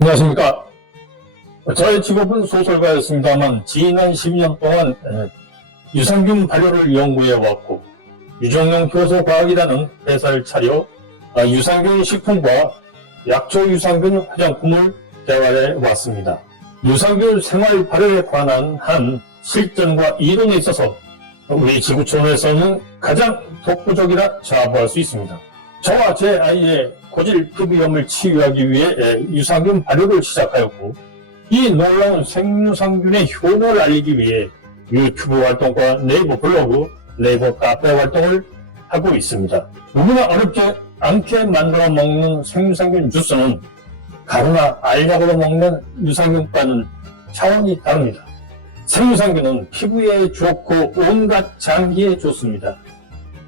안녕하십니까. 저의 직업은 소설가였습니다만 지난 12년 동안 유산균 발효를 연구해왔고 유정용 효소 과학이라는 회사를 차려 유산균 식품과 약초 유산균 화장품을 개발해 왔습니다. 유산균 생활 발효에 관한 한 실전과 이론에 있어서 우리 지구촌에서는 가장 독보적이라 자부할 수 있습니다. 저와 제 아이의 고질 피부염을 치유하기 위해 유산균 발효를 시작하였고, 이 놀라운 생유산균의 효능을 알리기 위해 유튜브 활동과 네이버 블로그, 네이버 카페 활동을 하고 있습니다. 누구나 어렵지 않게 만들어 먹는 생유산균 주스는 가루나 알약으로 먹는 유산균과는 차원이 다릅니다. 생유산균은 피부에 좋고 온갖 장기에 좋습니다.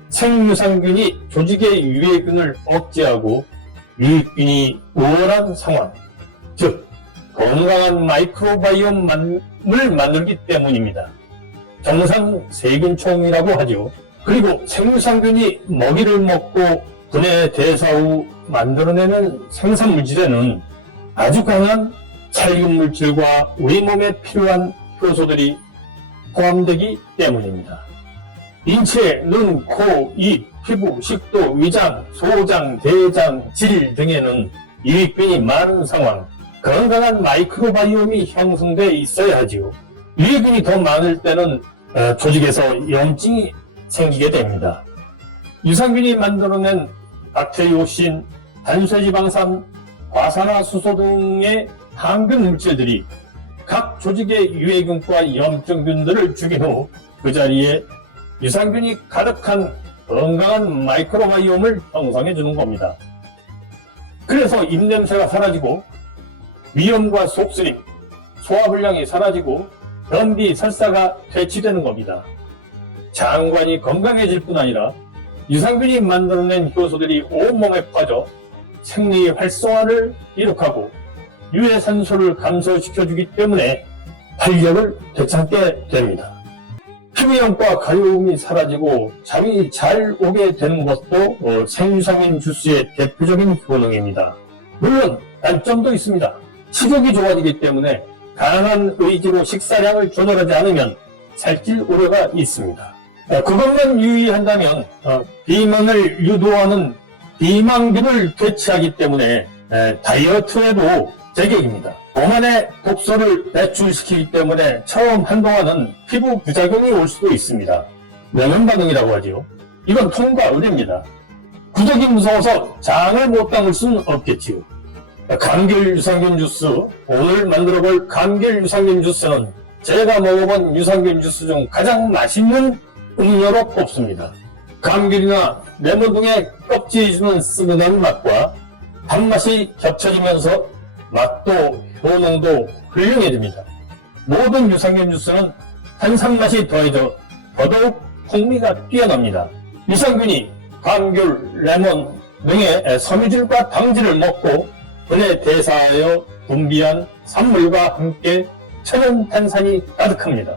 생유산균이 조직의 유해균을 억제하고 유익균이 우월한 상황, 즉 건강한 마이크로바이옴을 만들기 때문입니다. 정상 세균총이라고 하죠. 그리고 생유산균이 먹이를 먹고 분해 대사 후 만들어내는 생산물질에는 아주 강한 살균물질과 우리 몸에 필요한 효소들이 포함되기 때문입니다. 인체, 눈, 코, 입, 피부, 식도, 위장, 소장, 대장, 질 등에는 유익균이 많은 상황, 건강한 마이크로바이옴이 형성되어 있어야 하지요. 유익균이 더 많을 때는 조직에서 염증이 생기게 됩니다. 유산균이 만들어낸 박테리오신, 단쇄지방산, 과산화수소 등의 항균 물질들이 각 조직의 유해균과 염증균들을 죽인 후 그 자리에 유산균이 가득한 건강한 마이크로바이옴을 형성해 주는 겁니다. 그래서 입냄새가 사라지고 위염과 속쓰림, 소화불량이 사라지고 변비, 설사가 퇴치되는 겁니다. 장관이 건강해질 뿐 아니라 유산균이 만들어낸 효소들이 온몸에 퍼져 생리의 활성화를 이룩하고 유해산소를 감소시켜주기 때문에 활력을 되찾게 됩니다. 피부염과 가려움이 사라지고 잠이 잘 오게 되는 것도 생유산균 주스의 대표적인 효능입니다. 물론 단점도 있습니다. 식욕이 좋아지기 때문에 강한 의지로 식사량을 조절하지 않으면 살찔 우려가 있습니다. 그것만 유의한다면 비만을 유도하는 비만균을 퇴치하기 때문에 다이어트에도 제격입니다. 몸안에 독소를 배출시키기 때문에 처음 한동안은 피부 부작용이 올 수도 있습니다. 면역반응이라고 하죠. 이건 통과 의례입니다. 구더기 무서워서 장을 못 담을 수는 없겠지요. 감귤 유산균 주스, 오늘 만들어볼 감귤 유산균 주스는 제가 먹어본 유산균 주스 중 가장 맛있는 음료로 꼽습니다. 감귤이나 레몬 등의 껍질이 주는 쓰근한 맛과 단맛이 겹쳐지면서 맛도 효능도 훌륭해집니다. 모든 유산균 주스는 탄산맛이 더해져 더더욱 풍미가 뛰어납니다. 유산균이 감귤, 레몬 등의 섬유질과 당질을 먹고 분해 대사하여 분비한 산물과 함께 천연 탄산이 가득합니다.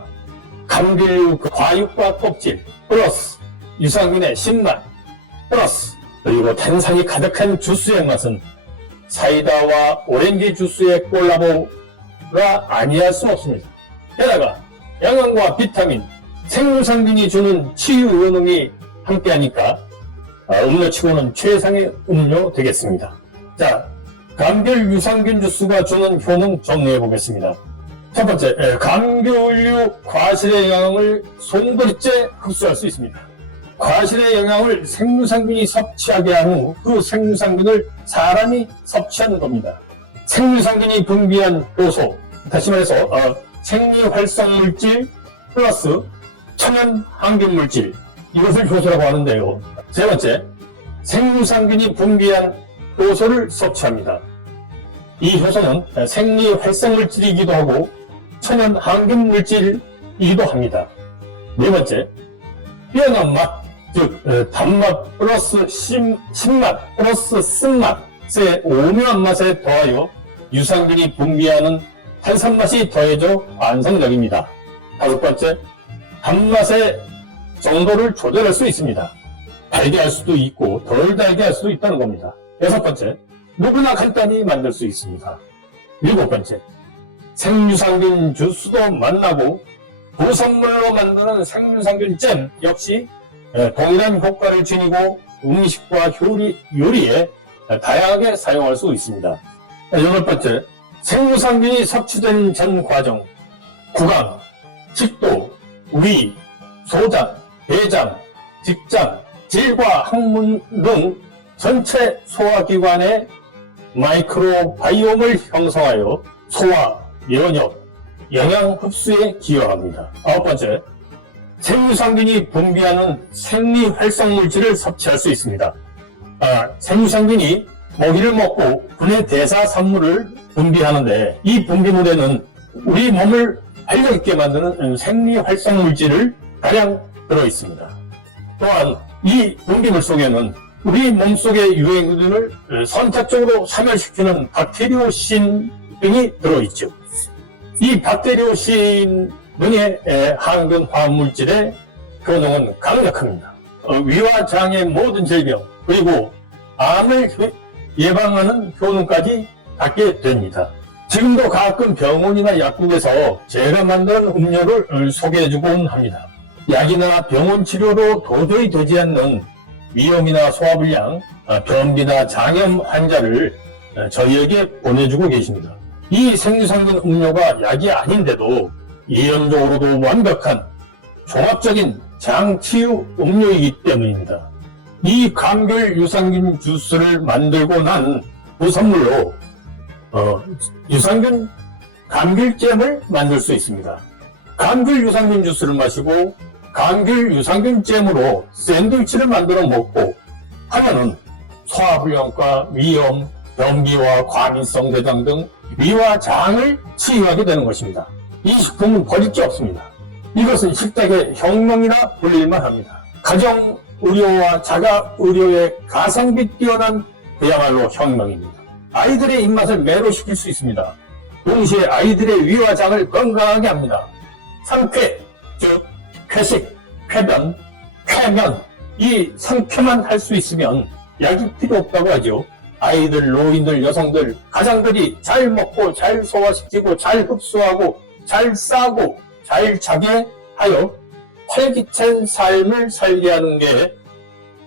감귤 과육과 껍질 플러스 유산균의 신맛 플러스 그리고 탄산이 가득한 주스의 맛은 사이다와 오렌지 주스의 콜라보가 아니할 수 없습니다. 게다가 영양과 비타민, 생유산균이 주는 치유 효능이 함께하니까 음료치고는 최상의 음료 되겠습니다. 자, 감귤 유산균 주스가 주는 효능 정리해 보겠습니다. 첫 번째, 감귤류 과실의 영양을 송두리째 흡수할 수 있습니다. 과실의 영양을 생유산균이 섭취하게 한 후 그 생유산균을 사람이 섭취하는 겁니다. 생유산균이 분비한 효소, 다시 말해서 생리활성물질 플러스 천연 항균물질, 이것을 효소라고 하는데요. 세 번째, 생유산균이 분비한 효소를 섭취합니다. 이 효소는 생리활성물질이기도 하고 천연 항균물질이기도 합니다. 네 번째, 뛰어난 맛, 즉 단맛 플러스 신맛 플러스 쓴맛의 오묘한 맛에 더하여 유산균이 분비하는 탄산맛이 더해져 환상적입니다. 다섯 번째, 단맛의 정도를 조절할 수 있습니다. 달게 할 수도 있고 덜 달게 할 수도 있다는 겁니다. 여섯 번째, 누구나 간단히 만들 수 있습니다. 7번째, 생유산균 주스도 만나고 부선물로 만드는 생유산균잼 역시 동일한 효과를 지니고 음식과 요리에 다양하게 사용할 수 있습니다. 8번째, 생유산균이 섭취된 전 과정, 구강, 식도, 위, 소장, 대장, 직장, 질과 항문 등 전체 소화기관의 마이크로바이옴을 형성하여 소화, 면역, 영양 흡수에 기여합니다. 9번째, 생유산균이 분비하는 생리활성물질을 섭취할 수 있습니다. 생유산균이 먹이를 먹고 분해 대사 산물을 분비하는데 이 분비물에는 우리 몸을 활력있게 만드는 생리활성물질을 다량 들어있습니다. 또한 이 분비물 속에는 우리 몸속의 유해균을 선택적으로 사멸시키는 박테리오신 등이 들어있죠. 이 박테리오신 등의 항균 화합물질의 효능은 강력합니다. 위와 장의 모든 질병 그리고 암을 예방하는 효능까지 갖게 됩니다. 지금도 가끔 병원이나 약국에서 제가 만든 음료를 소개해주곤 합니다. 약이나 병원 치료로 도저히 되지 않는 위염이나 소화불량, 변비나 장염 환자를 저희에게 보내주고 계십니다. 이 생리상균 음료가 약이 아닌데도 이론적으로도 완벽한 종합적인 장치유 음료이기 때문입니다. 이 감귤 유산균 주스를 만들고 난 부선물로 유산균 감귤잼을 만들 수 있습니다. 감귤 유산균 주스를 마시고 감귤 유산균 잼으로 샌드위치를 만들어 먹고 하면은 소화불량과 위염, 변비와 과민성 대장 등 위와 장을 치유하게 되는 것입니다. 이 식품은 버릴 게 없습니다. 이것은 식탁의 혁명이라 불릴만 합니다. 가정 의료와 자가 의료의 가성비 뛰어난 그야말로 혁명입니다. 아이들의 입맛을 매료시킬 수 있습니다. 동시에 아이들의 위와 장을 건강하게 합니다. 상쾌, 즉 회식, 쾌변, 쾌면, 이 상쾌만 할 수 있으면 약이 필요 없다고 하죠. 아이들, 노인들, 여성들, 가장들이 잘 먹고 잘 소화시키고 잘 흡수하고 잘 싸고 잘 자게 하여 활기찬 삶을 살게 하는 게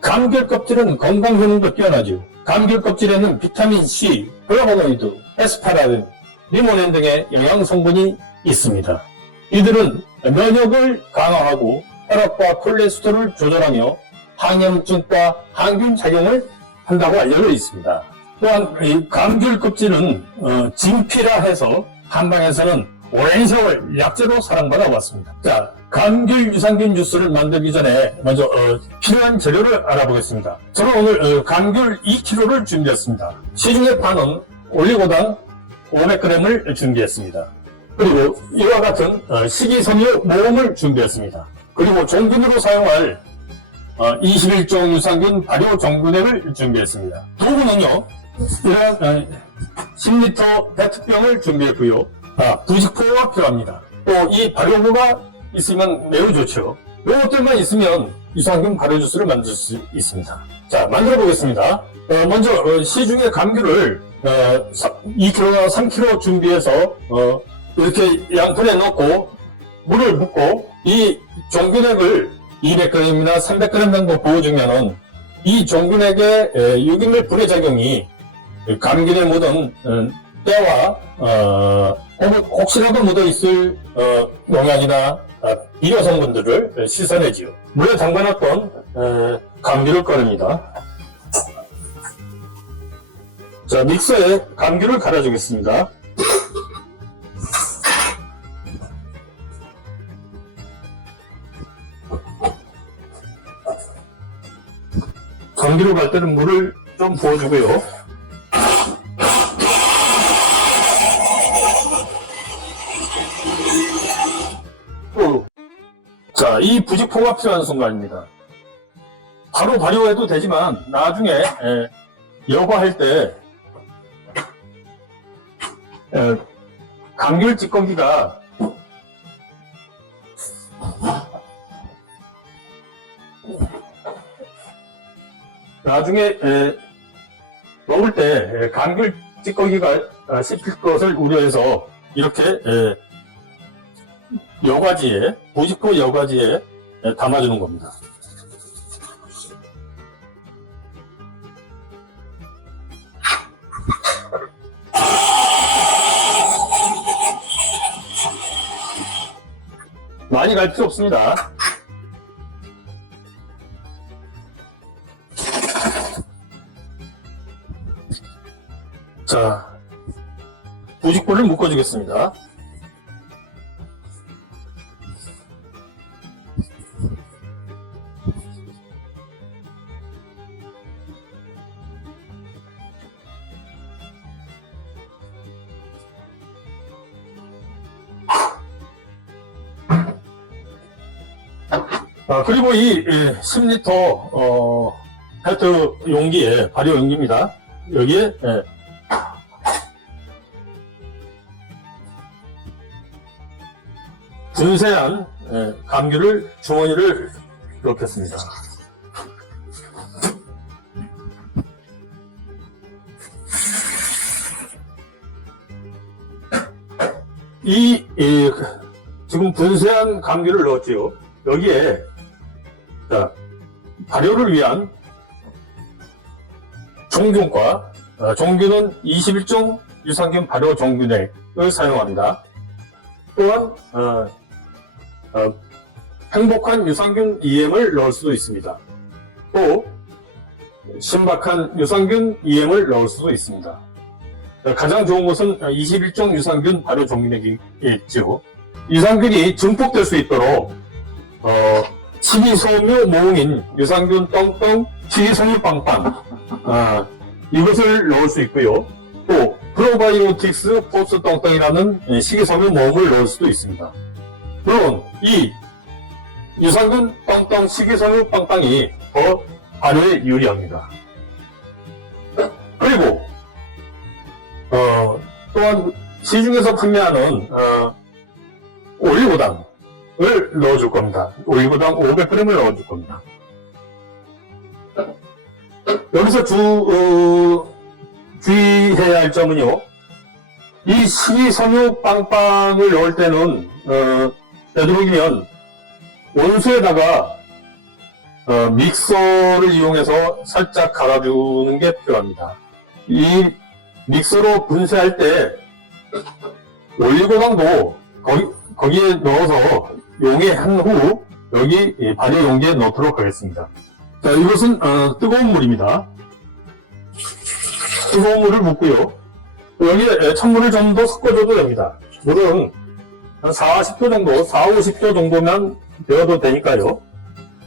감귤 껍질은 건강 효능도 뛰어나죠. 감귤 껍질에는 비타민C, 플라보노이드, 에스파라긴, 리모넨 등의 영양 성분이 있습니다. 이들은 면역을 강화하고 혈압과 콜레스테롤을 조절하며 항염증과 항균 작용을 한다고 알려져 있습니다. 또한 이 감귤 껍질은 진피라 해서 한방에서는 오랜 세월 약재로 사랑받아 왔습니다. 자, 감귤 유산균 주스를 만들기 전에 먼저 필요한 재료를 알아보겠습니다. 저는 오늘 감귤 2kg를 준비했습니다. 시중에 파는 올리고당 500g을 준비했습니다. 그리고 이와 같은 식이섬유 모음을 준비했습니다. 그리고 종균으로 사용할 21종 유산균 발효 종균액을 준비했습니다. 도구는요, 이런 10L 페트병을 준비했고요. 부직포가 필요합니다. 또 이 발효구가 있으면 매우 좋죠. 이것들만 있으면 유산균 발효 주스를 만들 수 있습니다. 자, 만들어 보겠습니다. 먼저 시중에 감귤을 2kg나 3kg 준비해서 이렇게 양푼에 넣고 물을 붓고 이 종균액을 200g이나 300g 정도 부어주면은 이 종균액의 유기물 분해 작용이 감귤에 묻은 때와 혹시라도 묻어 있을 농약이나 비료 성분들을 씻어내지요. 물에 담가놨던 감귤을 꺼냅니다. 자, 믹서에 감귤을 갈아주겠습니다. 감귤을 갈 때는 물을 좀 부어주고요. 자, 이 부직포가 필요한 순간입니다. 바로 발효해도 되지만 나중에 여과할 때 감귤 찌꺼기가 나중에 먹을 때 감귤 찌꺼기가 씹힐 것을 우려해서 이렇게 여과지에, 90% 여과지에 담아주는 겁니다. 많이 갈 필요 없습니다. 자, 90%를 묶어주겠습니다. 그리고 이 10리터 펠트 용기에, 발효 용기입니다. 여기에 분쇄한 감귤을, 주머니를 넣겠습니다. 지금 분쇄한 감귤을 넣었지요. 여기에 발효를 위한 종균과, 종균은 21종 유산균 발효 종균액을 사용합니다. 또한 행복한 유산균 EM을 넣을 수도 있습니다. 또 신박한 유산균 EM을 넣을 수도 있습니다. 가장 좋은 것은 21종 유산균 발효 종균액이겠죠. 유산균이 증폭될 수 있도록 식이섬유 모응인 유산균 떵떵 식이섬유 빵빵, 이것을 넣을 수 있고요. 또 프로바이오틱스 포스 떵떵이라는 식이섬유 모음을 넣을 수도 있습니다. 물론 이 유산균 떵떵 식이섬유 빵빵이 더 발효에 유리합니다. 그리고 또한 시중에서 판매하는 올리고당을 넣어줄 겁니다. 올리고당 500g을 넣어줄 겁니다. 여기서 주의해야 할 점은요, 이 식이섬유 빵빵을 넣을 때는 되도록이면 온수에다가 믹서를 이용해서 살짝 갈아주는 게 필요합니다. 이 믹서로 분쇄할 때 올리고당도 거기에 넣어서 용해한 후 여기 발효 용기에 넣도록 하겠습니다. 자, 이것은 뜨거운 물입니다. 뜨거운 물을 붓고요. 여기에 찬물을 좀 더 섞어줘도 됩니다. 물은 한 40도 정도, 50도 정도면 되어도 되니까요.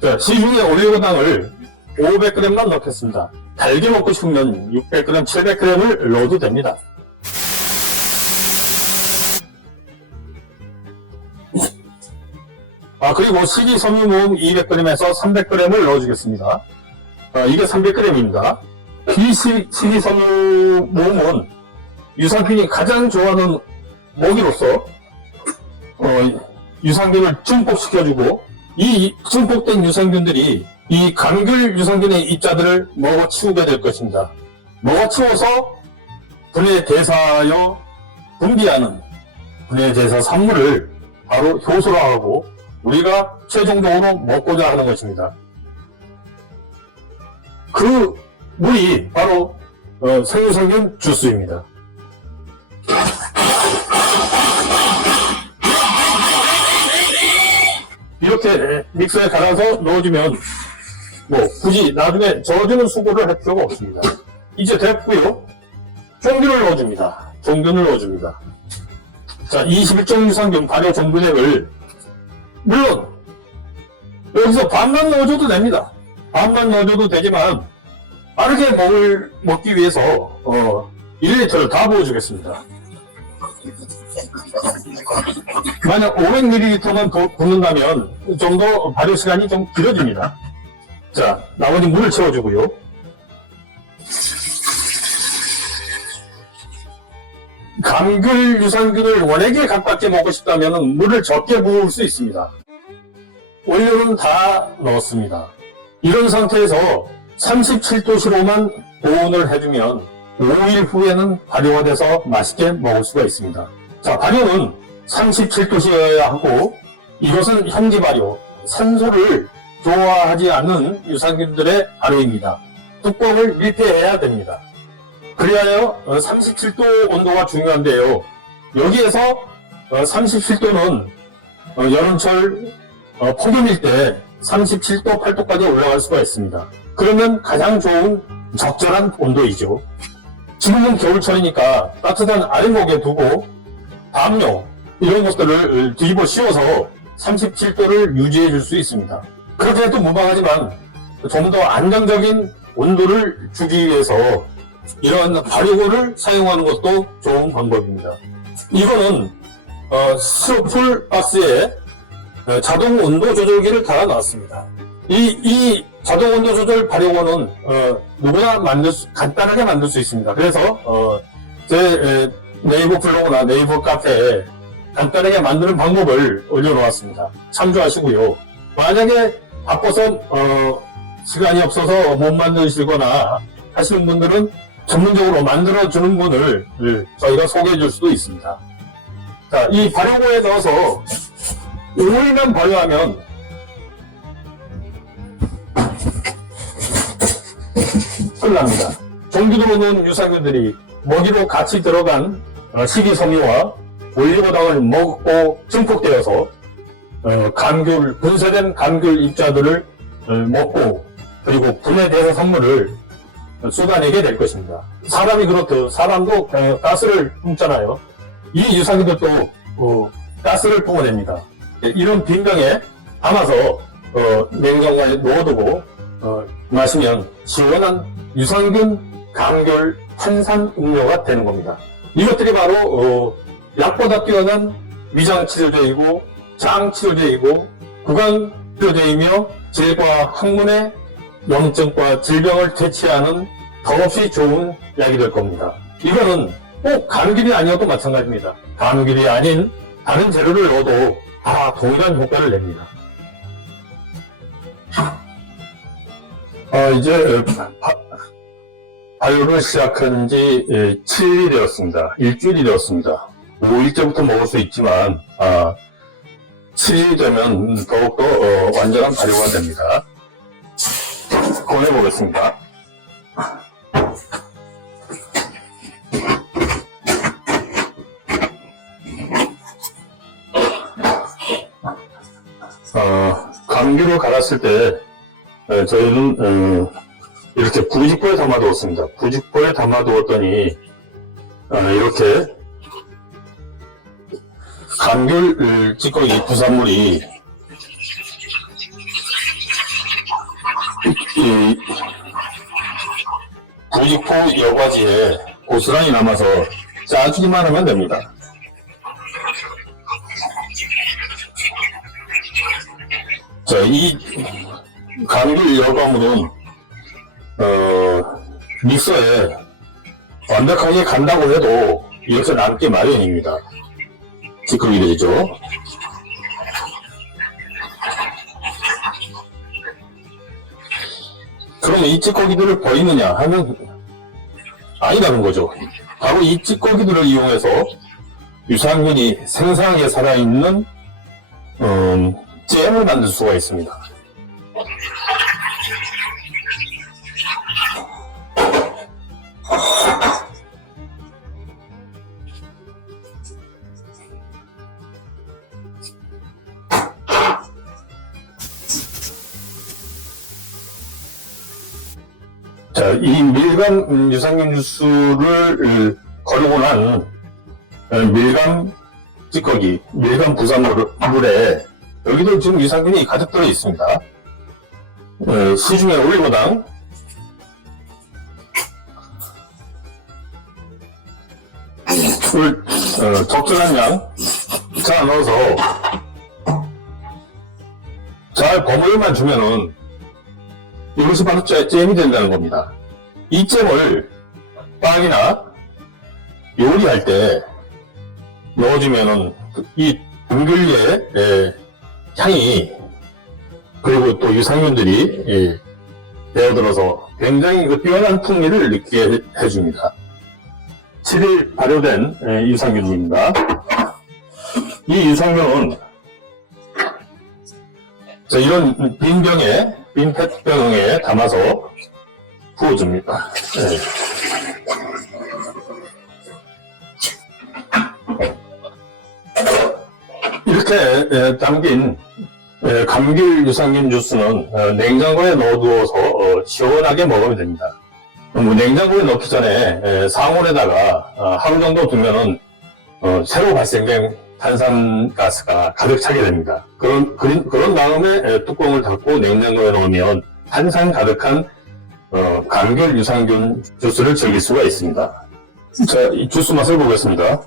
자, 시중에 올리고당을 500g만 넣겠습니다. 달게 먹고 싶으면 600g, 700g을 넣어도 됩니다. 그리고 식이섬유 모음 200g에서 300g을 넣어주겠습니다. 이게 300g입니다. 이 식이섬유 모음은 유산균이 가장 좋아하는 먹이로서 유산균을 증폭시켜주고, 이 증폭된 유산균들이 이 감귤 유산균의 입자들을 먹어치우게 될 것입니다. 먹어치워서 분해대사여 분비하는 분해대사 산물을 바로 효소화하고 우리가 최종적으로 먹고자 하는 것입니다. 그 물이 바로 생유산균 주스입니다. 이렇게 믹서에 갈아서 넣어주면 굳이 나중에 저어주는 수고를 할 필요가 없습니다. 이제 됐고요. 종균을 넣어줍니다. 종균을 넣어줍니다. 자, 21종 유산균 발효 종균액을 물론 여기서 반만 넣어줘도 됩니다. 반만 넣어줘도 되지만 빠르게 먹기 위해서 1리터를 다 부어주겠습니다. 만약 500ml만 더 붓는다면 좀 더 발효 시간이 좀 길어집니다. 자, 나머지 물을 채워주고요. 감귤 유산균을 원액에 가깝게 먹고 싶다면 물을 적게 부을 수 있습니다. 원료는 다 넣었습니다. 이런 상태에서 37도씨로만 보온을 해주면 5일 후에는 발효가 돼서 맛있게 먹을 수가 있습니다. 자, 발효는 37도씨여야 하고, 이것은 현지 발효, 산소를 좋아하지 않는 유산균들의 발효입니다. 뚜껑을 밀폐해야 됩니다. 그리하여 37도 온도가 중요한데요. 여기에서 37도는 여름철 폭염일 때 37도, 8도까지 올라갈 수가 있습니다. 그러면 가장 좋은 적절한 온도이죠. 지금은 겨울철이니까 따뜻한 아랫목에 두고 담요 이런 것들을 뒤집어 씌워서 37도를 유지해 줄 수 있습니다. 그렇게 해도 무방하지만 좀 더 안정적인 온도를 주기 위해서 이런 발효구를 사용하는 것도 좋은 방법입니다. 이거는 스풀 박스에 자동 온도 조절기를 달아 놨습니다. 이 자동 온도 조절 발효구는 누구나 간단하게 만들 수 있습니다. 그래서 제 네이버 블로그나 네이버 카페에 간단하게 만드는 방법을 올려놓았습니다. 참조하시고요. 만약에 바빠서 시간이 없어서 못 만드시거나 하시는 분들은 전문적으로 만들어주는 분을 저희가 소개해 줄 수도 있습니다. 자, 이 발효구에 넣어서 5일만 발효하면 끝납니다. 종기로 는 유산균들이 먹이로 같이 들어간 식이섬유와 올리고당을 먹고 증폭되어서 분쇄된 감귤 입자들을 먹고 그리고 분해돼서 선물을 쏟아내게 될 것입니다. 사람이 그렇듯 사람도 가스를 뿜잖아요. 이 유산균들도 가스를 뿜어냅니다. 이런 빈병에 담아서 냉장고에 넣어두고 마시면 시원한 유산균 감귤 탄산 음료가 되는 겁니다. 이것들이 바로 약보다 뛰어난 위장 치료제이고 장 치료제이고 구강 치료제이며 질과 항문의 염증과 질병을 퇴치하는 더없이 좋은 약이 될 겁니다. 이거는 꼭 감귤이 아니어도 마찬가지입니다. 감귤이 아닌 다른 재료를 넣어도 다 동일한 효과를 냅니다. 이제 발효를 시작한 지 7일이 되었습니다. 일주일이 되었습니다. 5일째부터 먹을 수 있지만 7일이 되면 더욱더 완전한 발효가 됩니다. 꺼내보겠습니다. 감귤을 갈았을 때 저희는 이렇게 부직포에 담아두었습니다. 부직포에 담아두었더니 이렇게 감귤 찌꺼기 부산물이 이 부직포 여과지에 고스란히 남아서 짜주기만 하면 됩니다. 자, 이 감귤 여과물은 믹서에 완벽하게 간다고 해도 이렇게 남기 마련입니다. 찌꺼기들이죠. 그럼 이 찌꺼기들을 버리느냐 하면 아니라는 거죠. 바로 이 찌꺼기들을 이용해서 유산균이 생생하게 살아있는 잼을 만들 수가 있습니다. 자, 이 밀감 유산균 주스를 거르고 난 밀감 찌꺼기, 밀감 부산물에 여기도 지금 유산균이 가득 들어 있습니다. 시중에 올리고당, 적절한 양 자 넣어서 잘 버무려만 주면은 이것이 바로 잼이 된다는 겁니다. 이 잼을 빵이나 요리할 때 넣어주면은 이 감귤의 향이 그리고 또 유산균들이 배어들어서 굉장히 뛰어난 풍미를 느끼게 해줍니다. 7일 발효된 유산균입니다. 이 유산균은 이런 빈 페트병에 담아서 부어줍니다. 이렇게 담긴 감귤 유산균 주스는 냉장고에 넣어두어서 시원하게 먹으면 됩니다. 냉장고에 넣기 전에 상온에다가 하루 정도 두면은 새로 발생된 탄산가스가 가득 차게 됩니다. 그런 다음에 뚜껑을 닫고 냉장고에 넣으면 탄산 가득한 감귤 유산균 주스를 즐길 수가 있습니다. 자, 이 주스 맛을 보겠습니다.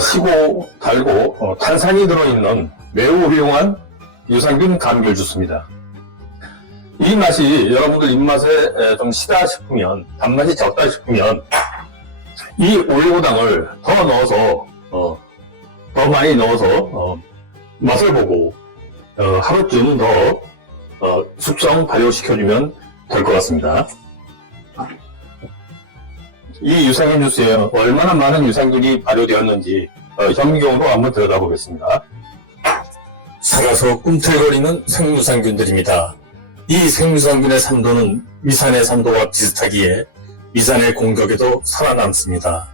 시고 달고 탄산이 들어있는 매우 훌륭한 유산균 감귤 주스입니다. 이 맛이 여러분들 입맛에 좀 시다 싶으면, 단맛이 적다 싶으면 이 올리고당을 더 넣어서 더 많이 넣어서 맛을 보고 하루쯤 더 숙성 발효시켜주면 될 것 같습니다. 이 유산균 주스에 얼마나 많은 유산균이 발효되었는지 현미경으로 한번 들여다보겠습니다. 살아서 꿈틀거리는 생유산균들입니다. 이 생유산균의 산도는 위산의 산도와 비슷하기에 위산의 공격에도 살아남습니다.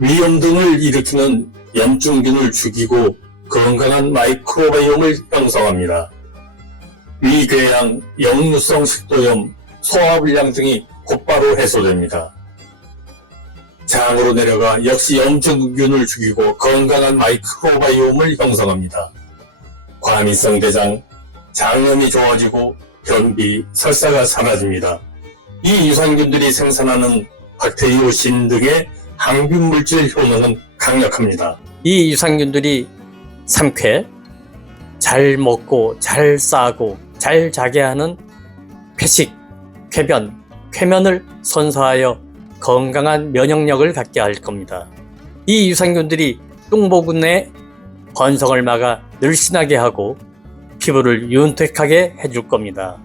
위염 등을 일으키는 염증균을 죽이고 건강한 마이크로바이옴을 형성합니다. 위궤양, 역류성 식도염, 소화불량 등이 곧바로 해소됩니다. 장으로 내려가 역시 염증균을 죽이고 건강한 마이크로바이옴을 형성합니다. 과민성 대장, 장염이 좋아지고 변비, 설사가 사라집니다. 이 유산균들이 생산하는 박테리오신 등의 항균 물질 효능은 강력합니다. 이 유산균들이 삼쾌, 잘 먹고 잘 싸고 잘 자게 하는 폐식, 쾌변, 쾌면을 선사하여 건강한 면역력을 갖게 할 겁니다. 이 유산균들이 똥보근의 번성을 막아 늘씬하게 하고 피부를 윤택하게 해줄 겁니다.